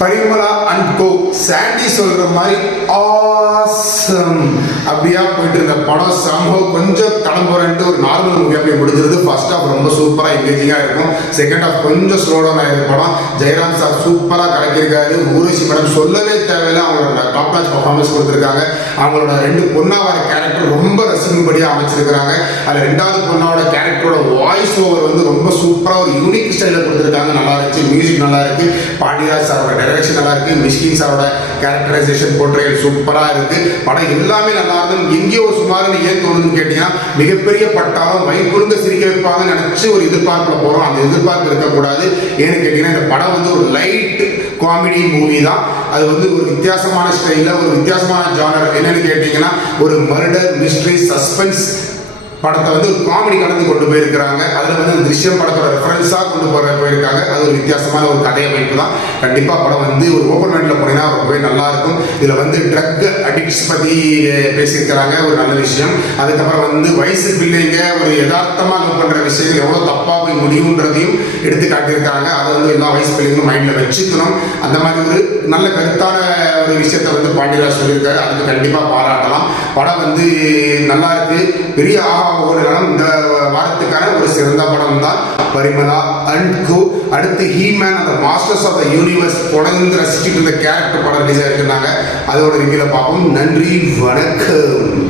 Parimala and கோ சாண்டி சொல்ற மாதிரி awesome அப்படியா போயிட்டு இருந்த படம் சம்பவம் கொஞ்சம் கடம்புறன்ட்டு ஒரு நார்மல் மூவியா போய் முடிஞ்சிருது. ஃபர்ஸ்ட் ஹாஃப் ரொம்ப சூப்பரா எங்கேஜிங்கா இருக்கும். செகண்ட் ஹாஃப் கொஞ்சம் ஸ்லோ டவுன் ஆயிருந்த படம். ஜெயராம் சார் சூப்பரா கலக்கியிருக்காரு. ஊர்வசி மேடம் சொல்லவே தேவையில்லை, அவங்களோட டாப் நாச் பர்ஃபார்மன்ஸ் கொடுத்துருக்காங்க. அவங்களோட ரெண்டு பொண்ணா வர கேரக்டர் ரொம்ப ரசிக்கும்படியா அமைச்சிருக்காங்க. அதுல ரெண்டாவது பொண்ணாவோட கேரக்டரோட வாய்ஸ் ஓவர் வந்து ரொம்ப சூப்பரா ஒரு யூனிக் ஸ்டைல கொடுத்துருக்காங்க. நல்லா இருந்துச்சு. மியூசிக் நல்லா இருக்கு. பாண்டியராஜ் சாரோட டைரக்ஷன் நல்லா இருக்கு. மிஸ்கின் சாரோட கேரக்டரைசேஷன் போர்ட்ரேல் சூப்பரா இருக்கு. படம் எல்லாமே நல்லா இருந்தது. எங்கேயோ சுமாருன்னு ஏன் தோணுதுன்னு கேட்டீங்கன்னா, மிகப்பெரிய பட்டாலும் வயிற்றுங்க சிரிக்க வைப்பாங்கன்னு நினைச்சு ஒரு எதிர்பார்ப்புல போறோம். அந்த எதிர்பார்ப்பு இருக்கக்கூடாது. ஏன்னு கேட்டீங்கன்னா, இந்த படம் வந்து ஒரு லைட் காமெடி மூவி தான். அது வந்து ஒரு வித்தியாசமான ஸ்டைல, ஒரு வித்தியாசமான ஜானர். என்னன்னு கேட்டீங்கன்னா, ஒரு மர்டர் மிஸ்ட்ரி சஸ்பென்ஸ் படத்தை வந்து ஒரு காமெடி கலந்து கொண்டு போயிருக்கிறாங்க. அதுல வந்து திருஷ்யம் படத்தோட ரெஃபரன்ஸா கொண்டு போயிருக்காங்க. அது ஒரு வித்தியாசமான ஒரு கதை அமைப்பு தான். கண்டிப்பா படம் வந்து ஒரு ஓப்பன் மைண்ட்ல போனீங்கன்னா ரொம்பவே நல்லா இருக்கும். இதுல வந்து ட்ரக் அடிக்ட்ஸ் பத்தி பேசியிருக்கிறாங்க, ஒரு நல்ல விஷயம். அதுக்கப்புறம் வந்து வயசு பிள்ளைங்க ஒரு யதார்த்தமா லவ் பண்ற விஷயம் எவ்வளவு தப்பா போய் முடியுன்றதையும் எடுத்து காட்டியிருக்காங்க. அதை வந்து எல்லா வயசு பிள்ளைங்களும் மைண்ட்ல வச்சுக்கணும். அந்த மாதிரி ஒரு நல்ல கருத்தான ஒரு விஷயத்த வந்து பாண்டியராஜ் சொல்லியிருக்காரு. அதுக்கு கண்டிப்பா பாராட்டலாம். படம் வந்து நல்லா இருக்கு. பெரிய இந்த வாரத்துக்கான ஒரு சிறந்த படம் தான் பரிமளா அண்ட் கோ. அடுத்து ஹீமேன் அந்த மாஸ்டர்ஸ் ஆஃப் த யூனிவர்ஸ் தொடர்ந்து ரசிச்சுட்டு இருந்த கேரக்டர் படம் ரிலீஸ் ஆயிருக்காங்க. அதோட ரிவ்யூல பார்ப்போம். நன்றி, வணக்கம்.